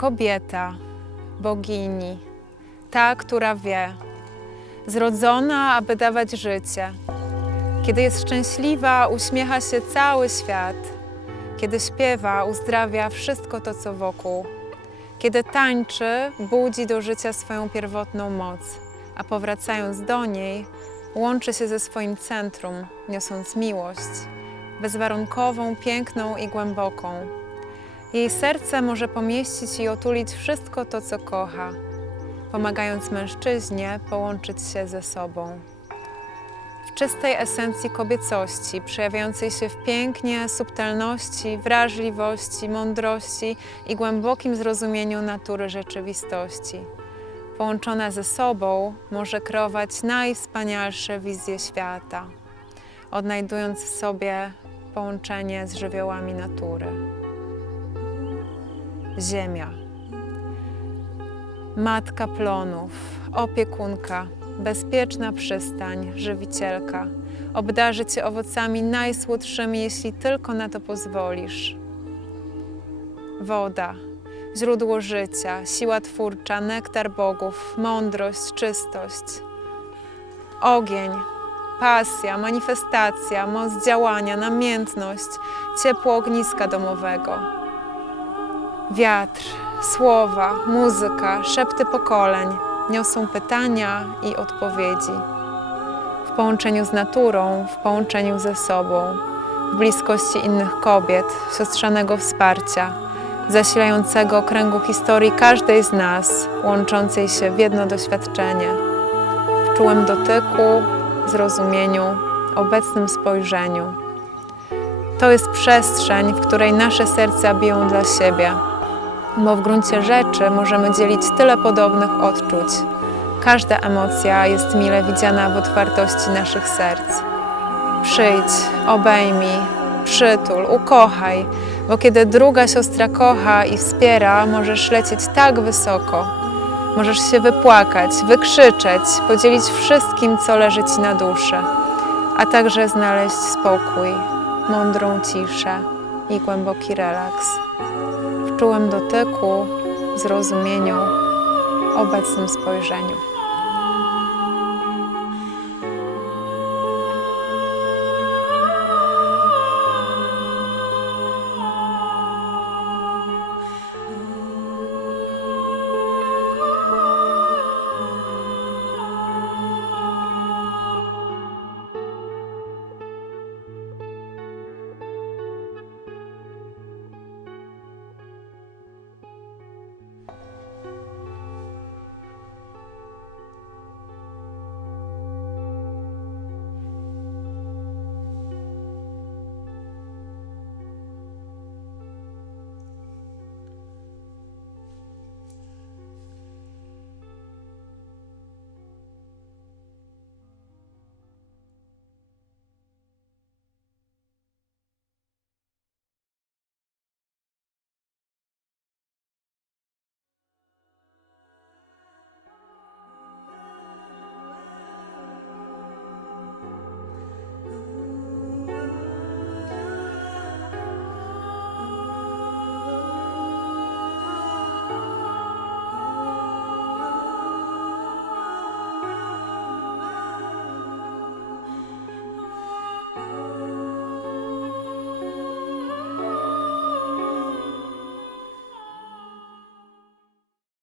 kobieta, bogini, ta, która wie, zrodzona, aby dawać życie. Kiedy jest szczęśliwa, uśmiecha się cały świat. Kiedy śpiewa, uzdrawia wszystko to, co wokół. Kiedy tańczy, budzi do życia swoją pierwotną moc, a powracając do niej, łączy się ze swoim centrum, niosąc miłość, bezwarunkową, piękną i głęboką. Jej serce może pomieścić i otulić wszystko to, co kocha, pomagając mężczyźnie połączyć się ze sobą. W czystej esencji kobiecości, przejawiającej się w pięknie, subtelności, wrażliwości, mądrości i głębokim zrozumieniu natury rzeczywistości. Połączona ze sobą może kreować najwspanialsze wizje świata, odnajdując w sobie połączenie z żywiołami natury. Ziemia. Matka plonów, opiekunka, bezpieczna przystań, żywicielka. Obdarzy cię owocami najsłodszymi, jeśli tylko na to pozwolisz. Woda, źródło życia, siła twórcza, nektar bogów, mądrość, czystość. Ogień, pasja, manifestacja, moc działania, namiętność, ciepło ogniska domowego. Wiatr, słowa, muzyka, szepty pokoleń niosą pytania i odpowiedzi. W połączeniu z naturą, w połączeniu ze sobą, w bliskości innych kobiet, siostrzanego wsparcia, zasilającego kręgu historii każdej z nas, łączącej się w jedno doświadczenie. W czułym dotyku, zrozumieniu, obecnym spojrzeniu. To jest przestrzeń, w której nasze serca biją dla siebie bo w gruncie rzeczy możemy dzielić tyle podobnych odczuć. Każda emocja jest mile widziana w otwartości naszych serc. Przyjdź, obejmij, przytul, ukochaj, bo kiedy druga siostra kocha i wspiera, możesz lecieć tak wysoko. Możesz się wypłakać, wykrzyczeć, podzielić wszystkim, co leży ci na duszy, a także znaleźć spokój, mądrą ciszę i głęboki relaks czułym dotyku, zrozumieniu, obecnym spojrzeniu.